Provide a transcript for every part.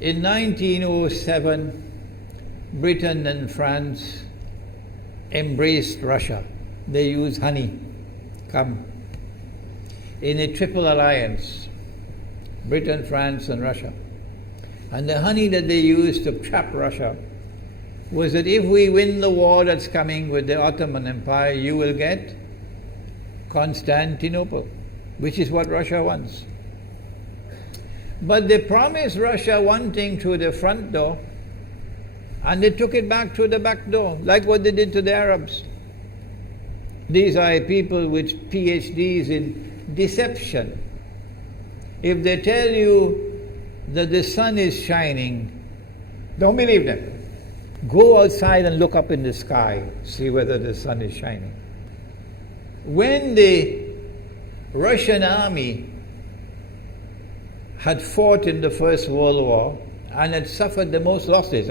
In 1907, Britain and France embraced Russia. They used honey, in a triple alliance, Britain, France and Russia. And the honey that they used to trap Russia was that if we win the war that's coming with the Ottoman Empire, you will get Constantinople, which is what Russia wants. But they promised Russia one thing through the front door, and they took it back through the back door, like what they did to the Arabs. These are people with PhDs in deception. If they tell you that the sun is shining, don't believe them. Go outside and look up in the sky, see whether the sun is shining. When the Russian army had fought in the First World War and had suffered the most losses,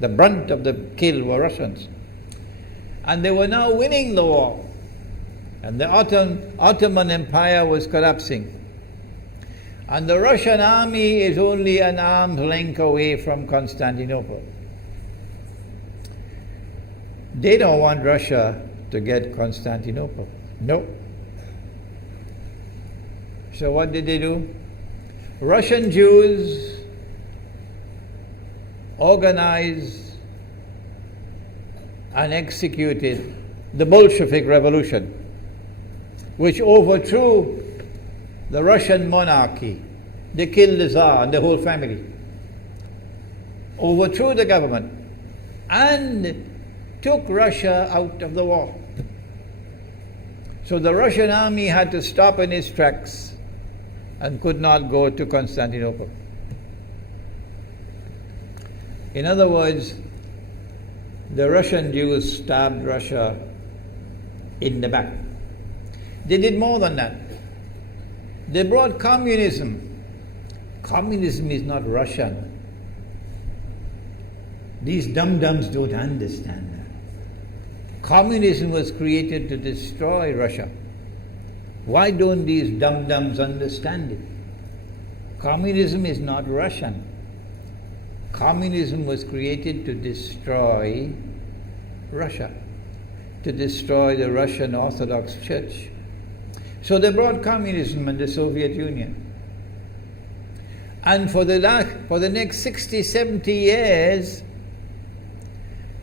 the brunt of the kill were Russians. And they were now winning the war. And the Ottoman Empire was collapsing. And the Russian army is only an arm's length away from Constantinople. They don't want Russia to get Constantinople. No. So what did they do? Russian Jews organized and executed the Bolshevik Revolution, which overthrew the Russian monarchy. They killed the Tsar and the whole family, overthrew the government, and took Russia out of the war. So the Russian army had to stop in its tracks and could not go to Constantinople. In other words, the Russian Jews stabbed Russia in the back. They did more than that. They brought communism. Communism is not Russian. These dum-dums don't understand that. Communism was created to destroy Russia. Why don't these dum-dums understand it? Communism is not Russian. Communism was created to destroy Russia, to destroy the Russian Orthodox Church. So they brought communism in the Soviet Union. And for the next 60, 70 years,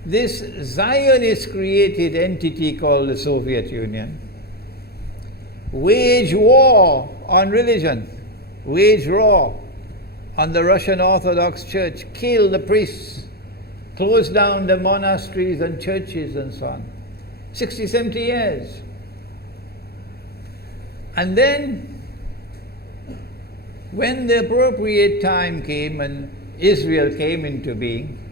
this Zionist-created entity called the Soviet Union waged war on religion, waged war on the Russian Orthodox Church, killed the priests, closed down the monasteries and churches and so on. 60, 70 years. And then, when the appropriate time came and Israel came into being,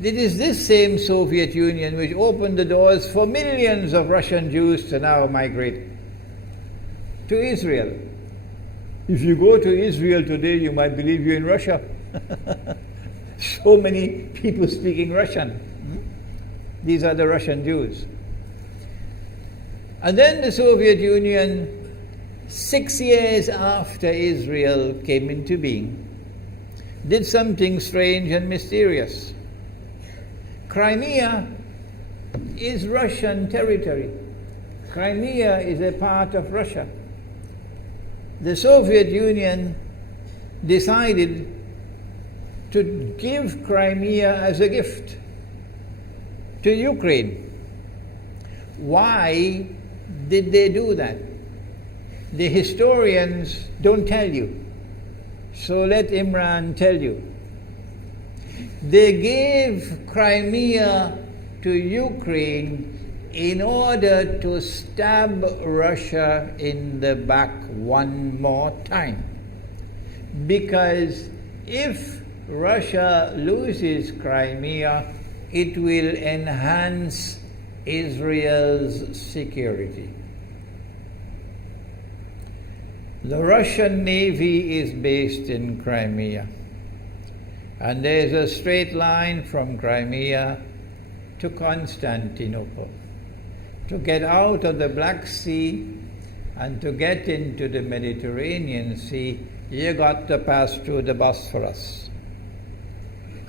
it is this same Soviet Union which opened the doors for millions of Russian Jews to now migrate to Israel. If you go to Israel today, you might believe you're in Russia. So many people speaking Russian. These are the Russian Jews. And then the Soviet Union, 6 years after Israel came into being, did something strange and mysterious. Crimea is Russian territory. Crimea is a part of Russia. The Soviet Union decided to give Crimea as a gift to Ukraine. Why did they do that? The historians don't tell you. So let Imran tell you. They gave Crimea to Ukraine in order to stab Russia in the back one more time. Because if Russia loses Crimea, it will enhance Israel's security. The Russian Navy is based in Crimea. And there's a straight line from Crimea to Constantinople. To get out of the Black Sea and to get into the Mediterranean Sea, you got to pass through the Bosphorus.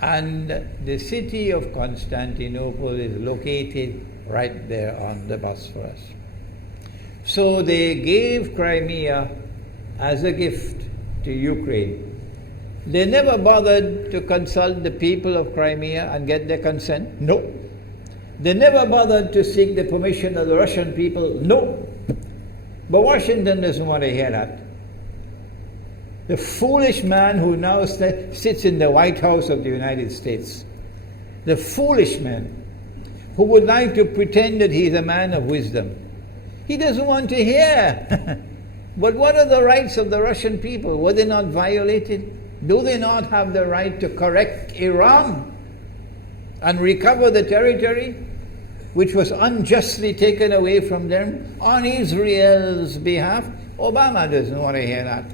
And the city of Constantinople is located right there on the Bosphorus. So they gave Crimea as a gift to Ukraine. They never bothered to consult the people of Crimea and get their consent. No. They never bothered to seek the permission of the Russian people. No. But Washington doesn't want to hear that. The foolish man who now sits in the White House of the United States, the foolish man who would like to pretend that he's a man of wisdom, he doesn't want to hear. But what are the rights of the Russian people? Were they not violated? Do they not have the right to correct Iran and recover the territory which was unjustly taken away from them on Israel's behalf? Obama doesn't want to hear that.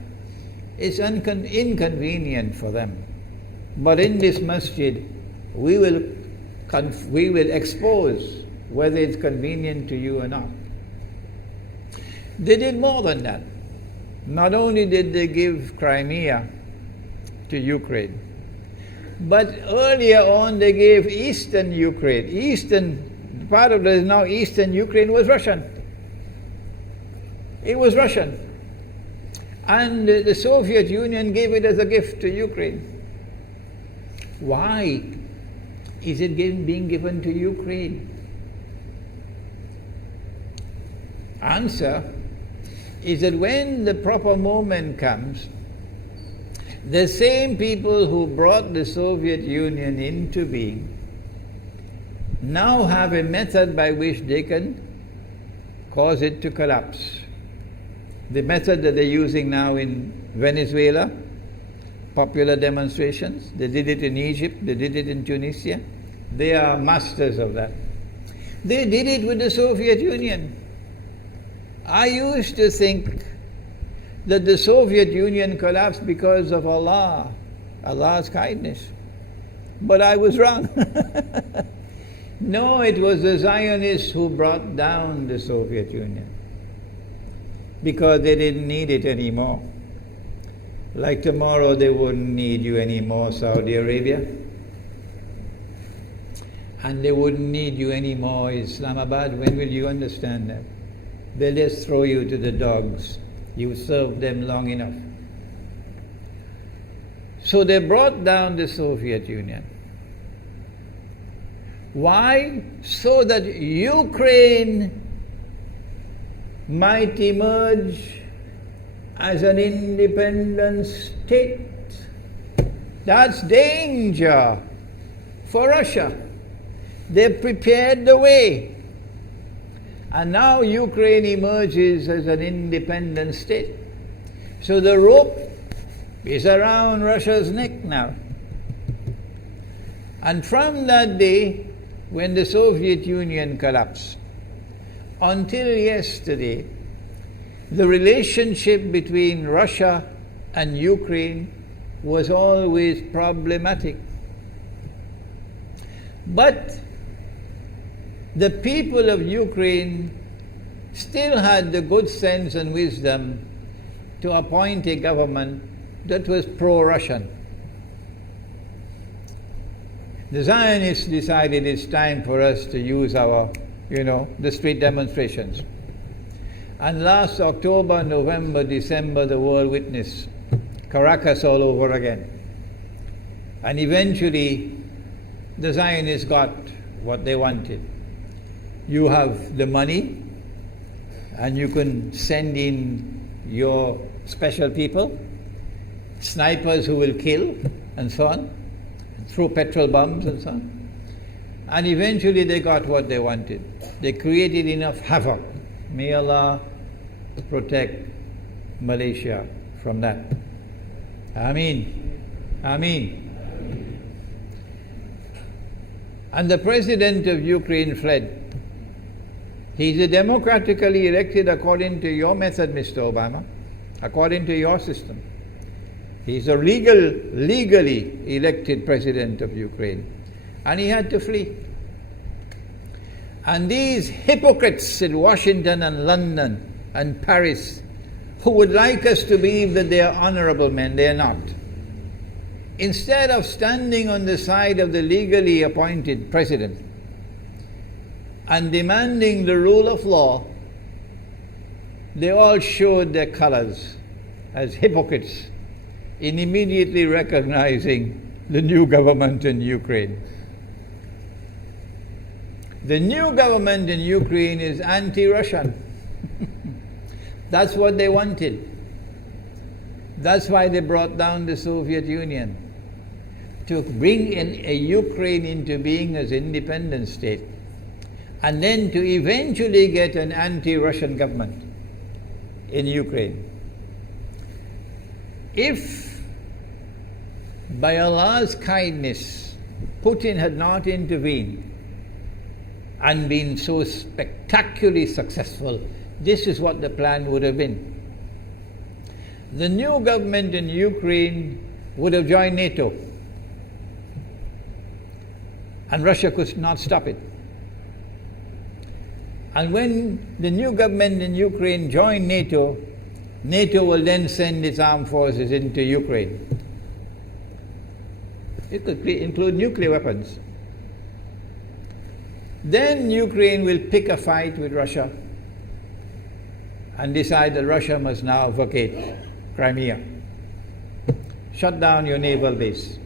It's inconvenient for them. But in this masjid, we will expose whether it's convenient to you or not. They did more than that. Not only did they give Crimea to Ukraine, but earlier on they gave eastern Ukraine. Eastern, part of it is now eastern Ukraine was Russian. It was Russian. And the Soviet Union gave it as a gift to Ukraine. Why is it being given to Ukraine? Answer is that when the proper moment comes, the same people who brought the Soviet Union into being now have a method by which they can cause it to collapse. The method that they're using now in Venezuela, popular demonstrations, they did it in Egypt, they did it in Tunisia, they are masters of that. They did it with the Soviet Union. I used to think that the Soviet Union collapsed because of Allah's kindness. But I was wrong. No, it was the Zionists who brought down the Soviet Union because they didn't need it anymore. Like tomorrow they wouldn't need you anymore, Saudi Arabia. And they wouldn't need you anymore, Islamabad. When will you understand that? They'll just throw you to the dogs. You served them long enough. So they brought down the Soviet Union. Why? So that Ukraine might emerge as an independent state. That's danger for Russia. They prepared the way. And now Ukraine emerges as an independent state. So the rope is around Russia's neck now. And from that day, when the Soviet Union collapsed, until yesterday, the relationship between Russia and Ukraine was always problematic. But the people of Ukraine still had the good sense and wisdom to appoint a government that was pro-Russian. The Zionists decided it's time for us to use our, the street demonstrations. And last October, November, December, the world witnessed Caracas all over again. And eventually, the Zionists got what they wanted. You have the money, and you can send in your special people, snipers who will kill, and so on, throw petrol bombs and so on. And eventually they got what they wanted. They created enough havoc. May Allah protect Malaysia from that. Ameen. Ameen. And the president of Ukraine fled. He's a democratically elected according to your method, Mr. Obama, according to your system. He's a legally elected president of Ukraine. And he had to flee. And these hypocrites in Washington and London and Paris who would like us to believe that they are honorable men. They are not. Instead of standing on the side of the legally appointed president and demanding the rule of law, they all showed their colors as hypocrites in immediately recognizing the new government in Ukraine. The new government in Ukraine is anti-Russian. That's what they wanted. That's why they brought down the Soviet Union, to bring in a Ukraine into being as independent state, and then to eventually get an anti-Russian government in Ukraine. If by Allah's kindness Putin had not intervened and been so spectacularly successful, this is what the plan would have been. The new government in Ukraine would have joined NATO, and Russia could not stop it. And when the new government in Ukraine joined NATO, NATO will then send its armed forces into Ukraine. It could include nuclear weapons. Then Ukraine will pick a fight with Russia and decide that Russia must now vacate Crimea. Shut down your naval base.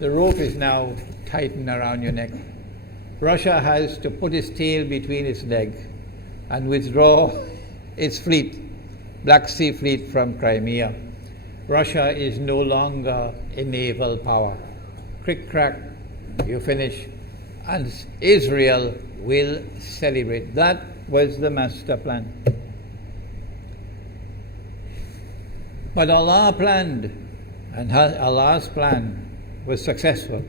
The rope is now tightened around your neck. Russia has to put its tail between its legs and withdraw its fleet, Black Sea Fleet, from Crimea. Russia is no longer a naval power. Crick crack, you finish. And Israel will celebrate. That was the master plan. But Allah planned, and Allah's plan was successful.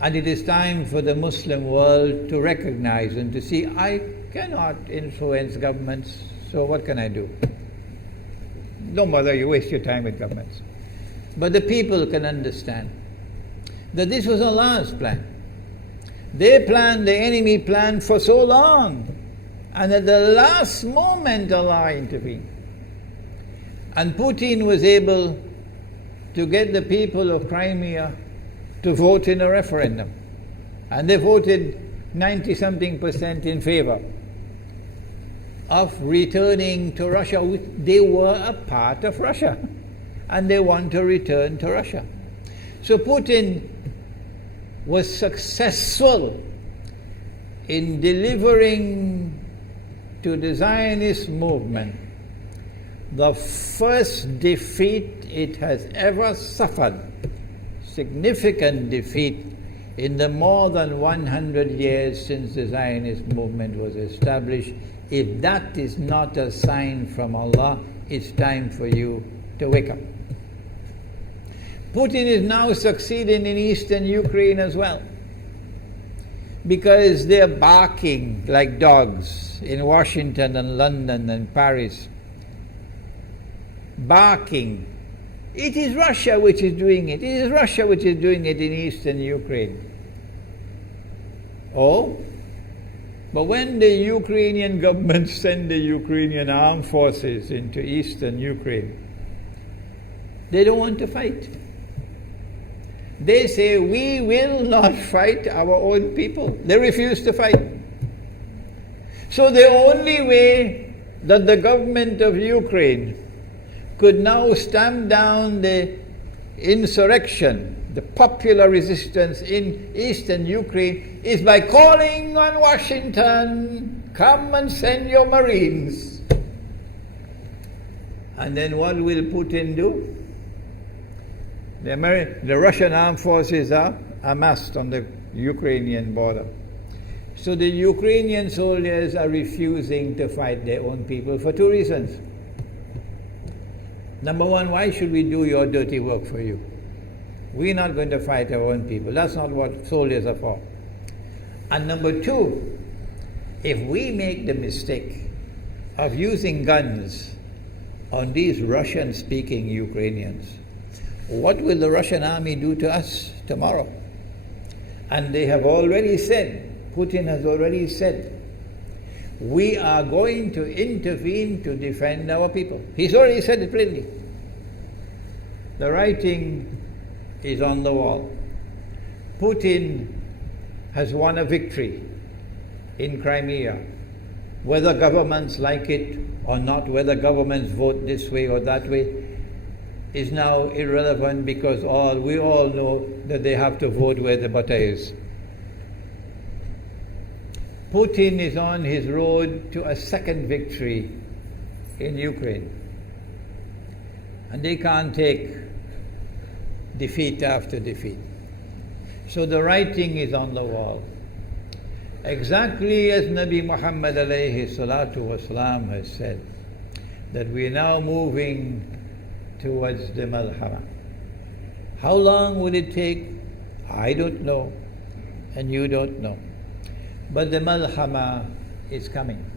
And it is time for the Muslim world to recognize and to see, I cannot influence governments, so what can I do? Don't bother, you waste your time with governments. But the people can understand that this was Allah's plan. They planned, the enemy planned for so long, and at the last moment Allah intervened. And Putin was able to get the people of Crimea to vote in a referendum. And they voted 90-something% in favor of returning to Russia. They were a part of Russia, and they want to return to Russia. So Putin was successful in delivering to the Zionist movement the first defeat it has ever suffered, significant defeat, in the more than 100 years since the Zionist movement was established. If that is not a sign from Allah, it's time for you to wake up. Putin is now succeeding in eastern Ukraine as well, because they're barking like dogs in Washington and London and Paris. Barking. It is Russia which is doing it. It is Russia which is doing it in eastern Ukraine. Oh, but when the Ukrainian government send the Ukrainian armed forces into eastern Ukraine, they don't want to fight. They say, we will not fight our own people. They refuse to fight. So the only way that the government of Ukraine could now stamp down the insurrection, the popular resistance in eastern Ukraine, is by calling on Washington, come and send your Marines. And then what will Putin do? The Russian armed forces are amassed on the Ukrainian border. So the Ukrainian soldiers are refusing to fight their own people for two reasons. Number one, why should we do your dirty work for you? We're not going to fight our own people. That's not what soldiers are for. And number two, if we make the mistake of using guns on these Russian-speaking Ukrainians, what will the Russian army do to us tomorrow? And they have already said, Putin has already said, we are going to intervene to defend our people. He's already said it plainly. The writing is on the wall. Putin has won a victory in Crimea. Whether governments like it or not, whether governments vote this way or that way, is now irrelevant, because we all know that they have to vote where the butter is. Putin is on his road to a second victory in Ukraine. And they can't take defeat after defeat. So the writing is on the wall. Exactly as Nabi Muhammad alayhi salatu wasalam has said, that we are now moving towards the Malhama. How long will it take? I don't know, and you don't know. But the Malhama is coming.